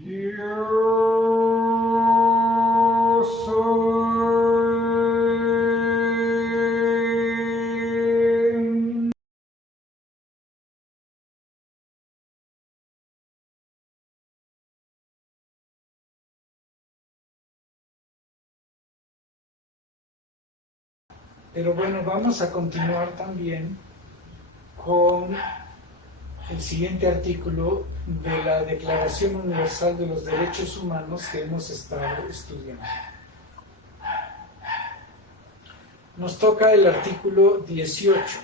Yo soy. Pero bueno, vamos a continuar también con el siguiente artículo de la Declaración Universal de los Derechos Humanos que hemos estado estudiando. Nos toca el artículo 18.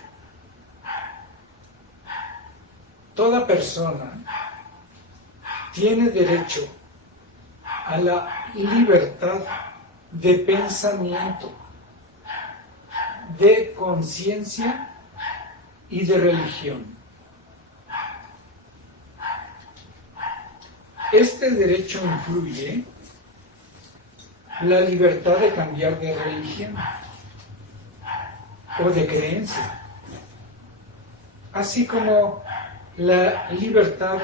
Toda persona tiene derecho a la libertad de pensamiento, de conciencia y de religión. Este derecho incluye la libertad de cambiar de religión o de creencia, así como la libertad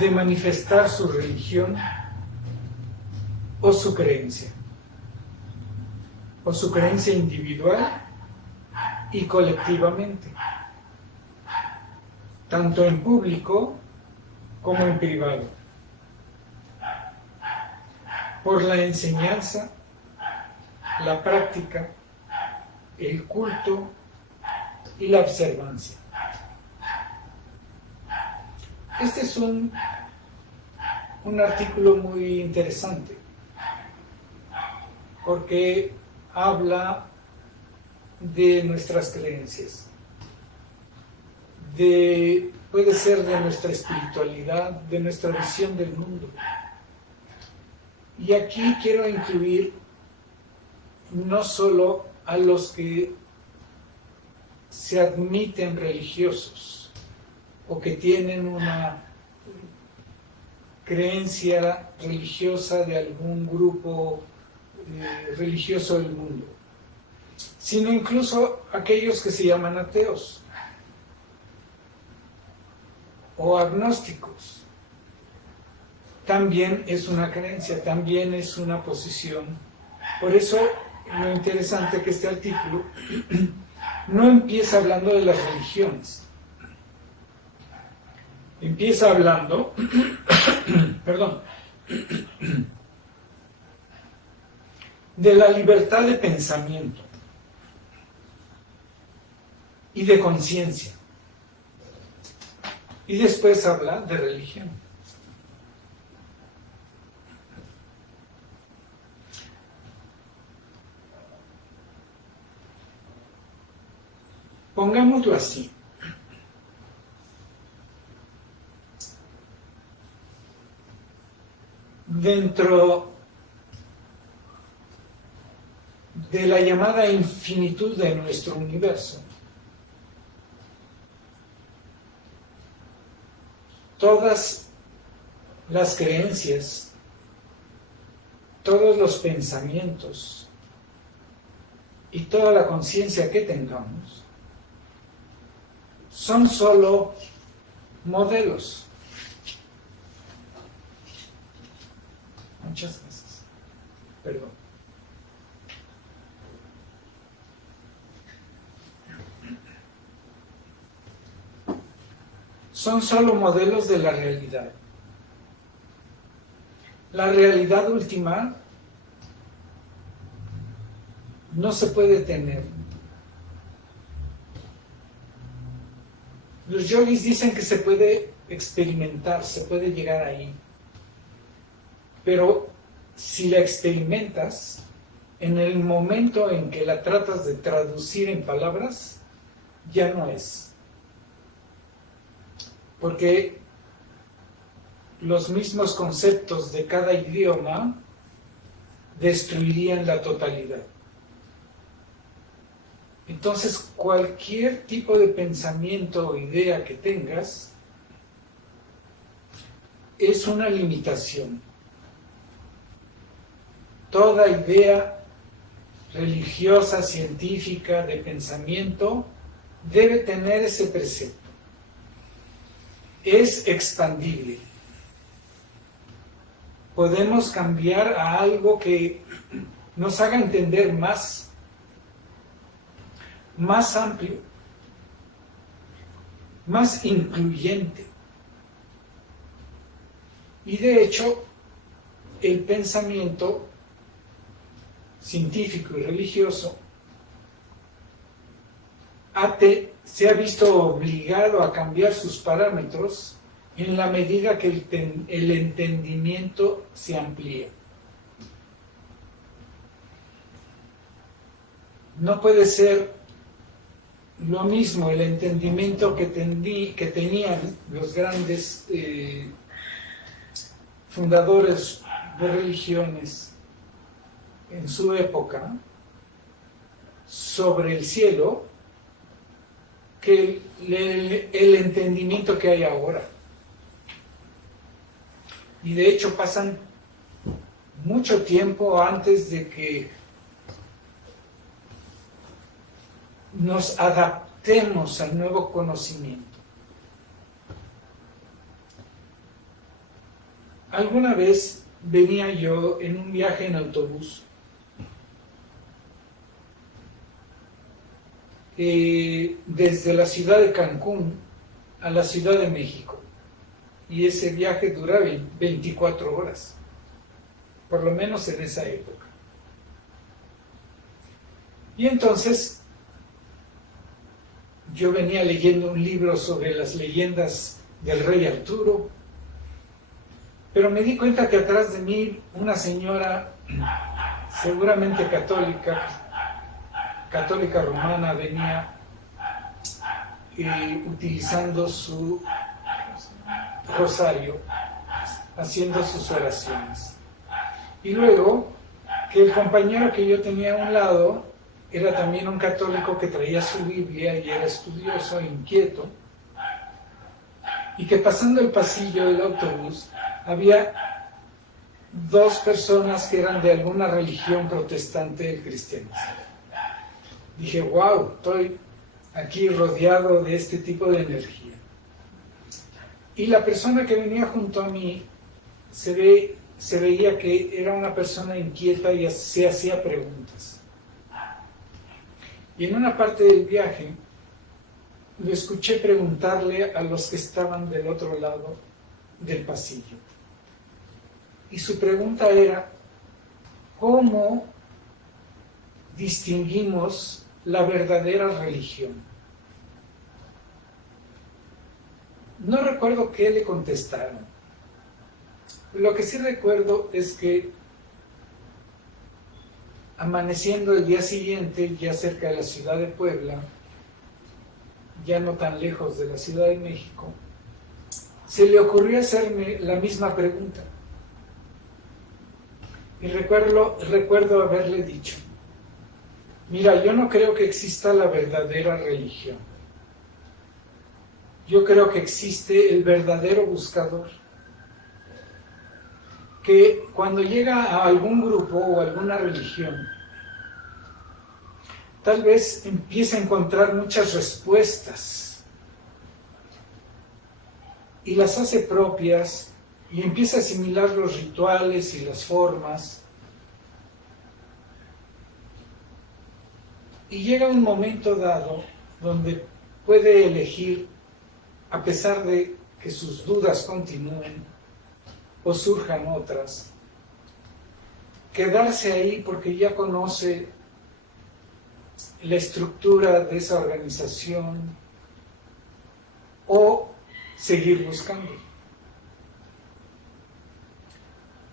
de manifestar su religión o su creencia individual y colectivamente, tanto en público como en privado, por la enseñanza, la práctica, el culto y la observancia. Este es un artículo muy interesante porque habla de nuestras creencias, puede ser de nuestra espiritualidad, de nuestra visión del mundo. Y aquí quiero incluir no solo a los que se admiten religiosos o que tienen una creencia religiosa de algún grupo religioso del mundo, sino incluso aquellos que se llaman ateos o agnósticos. También es una creencia, también es una posición. Por eso lo interesante es que este artículo no empieza hablando de las religiones, empieza hablando de la libertad de pensamiento y de conciencia, y después habla de religión. Pongámoslo así. Dentro de la llamada infinitud de nuestro universo, todas las creencias, todos los pensamientos y toda la conciencia que tengamos son solo modelos. Muchas gracias. Perdón. Son solo modelos de la realidad. La realidad última no se puede tener. Los yogis dicen que se puede experimentar, se puede llegar ahí. Pero si la experimentas, en el momento en que la tratas de traducir en palabras, ya no es. Porque los mismos conceptos de cada idioma destruirían la totalidad. Entonces, cualquier tipo de pensamiento o idea que tengas es una limitación. Toda idea religiosa, científica, de pensamiento, debe tener ese precepto. Es expandible. podemos cambiar a algo que nos haga entender más amplio, más incluyente. Y de hecho, el pensamiento científico y religioso se ha visto obligado a cambiar sus parámetros en la medida que el entendimiento se amplía. No puede ser lo mismo el entendimiento que tenían los grandes fundadores de religiones en su época sobre el cielo que el entendimiento que hay ahora. Y de hecho pasan mucho tiempo antes de que nos adaptemos al nuevo conocimiento. Alguna vez venía yo en un viaje en autobús desde la ciudad de Cancún a la Ciudad de México, y ese viaje duraba 24 horas, por lo menos en esa época. Y entonces yo venía leyendo un libro sobre las leyendas del rey Arturo, pero me di cuenta que atrás de mí una señora, seguramente católica romana, venía utilizando su rosario, haciendo sus oraciones. Y luego, que el compañero que yo tenía a un lado era también un católico que traía su Biblia y era estudioso, inquieto, y que pasando el pasillo del autobús había dos personas que eran de alguna religión protestante del cristianismo. Dije, wow, estoy aquí rodeado de este tipo de energía. Y la persona que venía junto a mí se veía que era una persona inquieta y se hacía preguntas. Y en una parte del viaje lo escuché preguntarle a los que estaban del otro lado del pasillo. Y su pregunta era, ¿cómo distinguimos la verdadera religión? No recuerdo qué le contestaron. Lo que sí recuerdo es que amaneciendo el día siguiente, ya cerca de la ciudad de Puebla, ya no tan lejos de la Ciudad de México, se le ocurrió hacerme la misma pregunta. Y recuerdo haberle dicho, mira, yo no creo que exista la verdadera religión. Yo creo que existe el verdadero buscador, que cuando llega a algún grupo o alguna religión, tal vez empieza a encontrar muchas respuestas y las hace propias y empieza a asimilar los rituales y las formas. Y llega un momento dado donde puede elegir, a pesar de que sus dudas continúen o surjan otras, quedarse ahí porque ya conoce la estructura de esa organización o seguir buscando.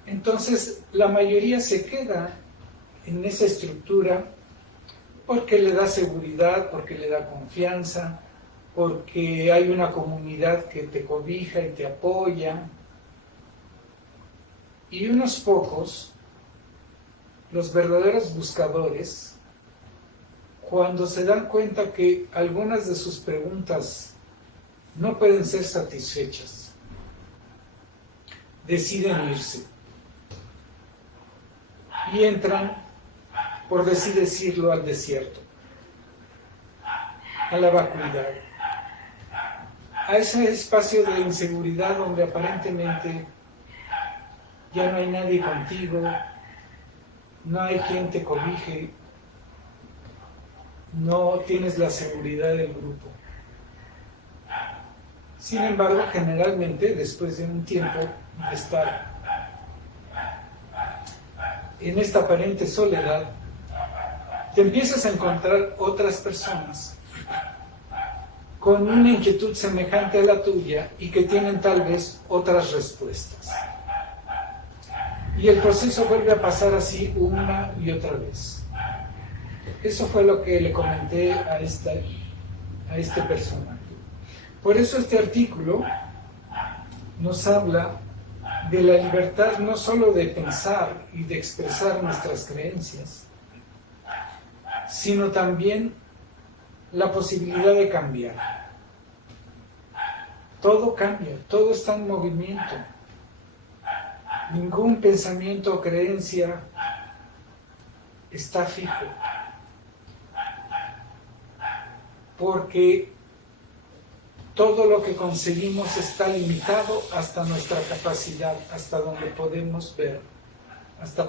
Entonces, la mayoría se queda en esa estructura porque le da seguridad, porque le da confianza, porque hay una comunidad que te cobija y te apoya. Y unos pocos, los verdaderos buscadores, cuando se dan cuenta que algunas de sus preguntas no pueden ser satisfechas, deciden irse y entran, por así decirlo, al desierto, a la vacuidad, a ese espacio de inseguridad donde aparentemente ya no hay nadie contigo, no hay quien te cobije, no tienes la seguridad del grupo. Sin embargo, generalmente, después de un tiempo de estar en esta aparente soledad, te empiezas a encontrar otras personas con una inquietud semejante a la tuya y que tienen tal vez otras respuestas. Y el proceso vuelve a pasar así una y otra vez. Eso fue lo que le comenté a este personaje. Por eso este artículo nos habla de la libertad no solo de pensar y de expresar nuestras creencias, sino también la posibilidad de cambiar. Todo cambia, todo está en movimiento. Ningún pensamiento o creencia está fijo. Porque todo lo que conseguimos está limitado hasta nuestra capacidad, hasta donde podemos ver, hasta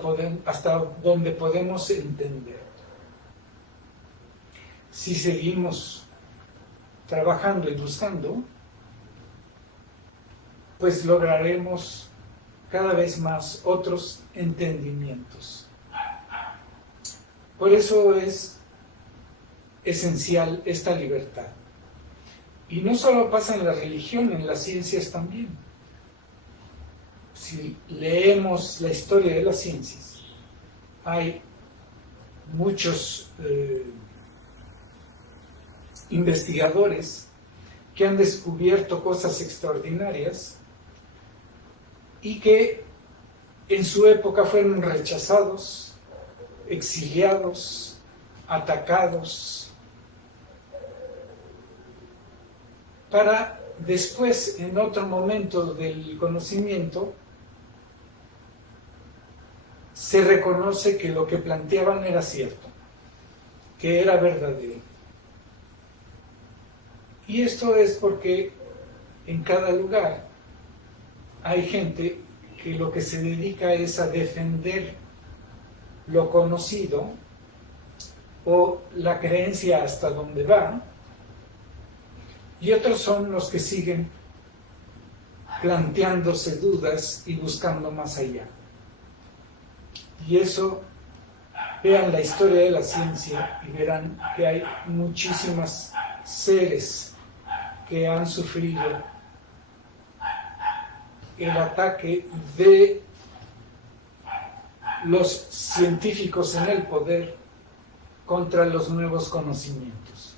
donde podemos entender. Si seguimos trabajando y buscando, pues lograremos cada vez más otros entendimientos. Por eso es esencial esta libertad. Y no solo pasa en la religión, en las ciencias también. Si leemos la historia de las ciencias, hay muchos investigadores que han descubierto cosas extraordinarias y que en su época fueron rechazados, exiliados, atacados, para después, en otro momento del conocimiento, se reconoce que lo que planteaban era cierto, que era verdadero. Y esto es porque en cada lugar hay gente que lo que se dedica es a defender lo conocido o la creencia hasta donde va, y otros son los que siguen planteándose dudas y buscando más allá. Y eso, vean la historia de la ciencia y verán que hay muchísimos seres que han sufrido el ataque de los científicos en el poder contra los nuevos conocimientos.